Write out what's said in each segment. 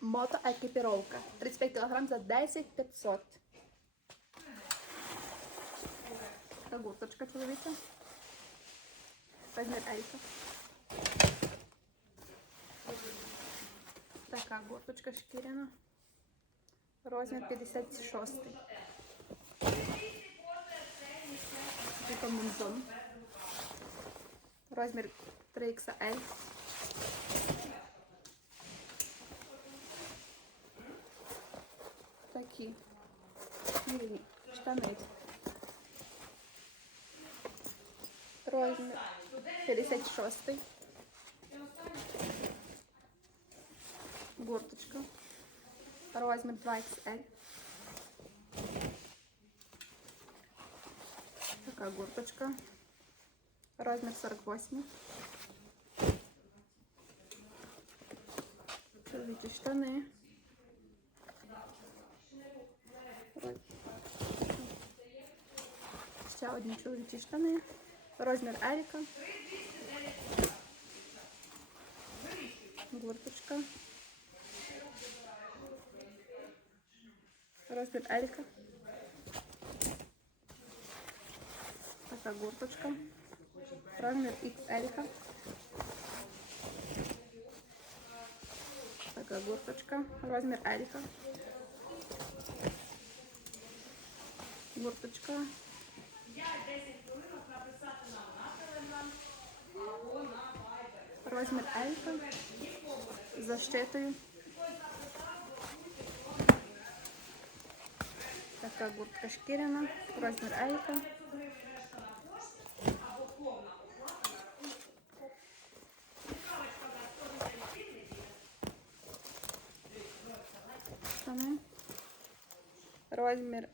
Мотоекіпіровка. 35 кг за 10 500. Така гурточка чоловіча. Розмір Елька. Така гурточка шкіряна. Розмір 56. Такий комбінзон. Розмір 3XL. Такі. Шкіряні штани. Розмір 56. Гурточка. Розмір 2XL. Така гурточка. Розмір 48. Чоловічі штани. Ще одні чоловічі штани. Розмір Еріка. Гурточка. Розмір Еріка. Така гурточка. Розмір XL. Така гурточка. Розмір Еріка. Гурточка. Розмір Елька. З защитою. Така гуртка шкіряна. Розмір Елька. Штани. Розмір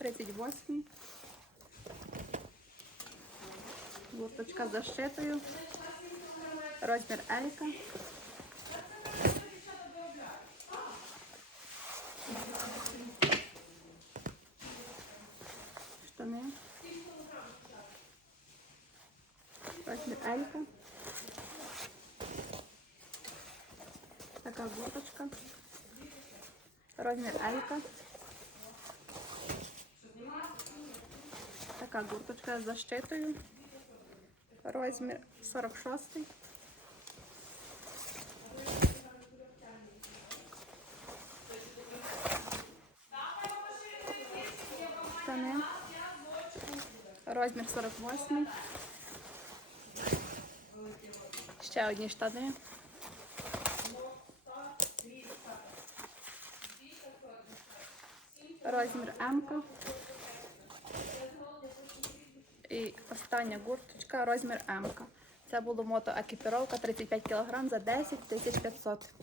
38. Гурточка з защитою. Розмір Елька. Штани. Розмір Елька. Така гурточка. Розмір Елька. Така гурточка з защитою. Розмір 46. Штани. Розмір 48. Ще одні штани. Розмір М. І остання гурточка, розмір М. Це було мотоекіпіровка 35 кг за 10 500.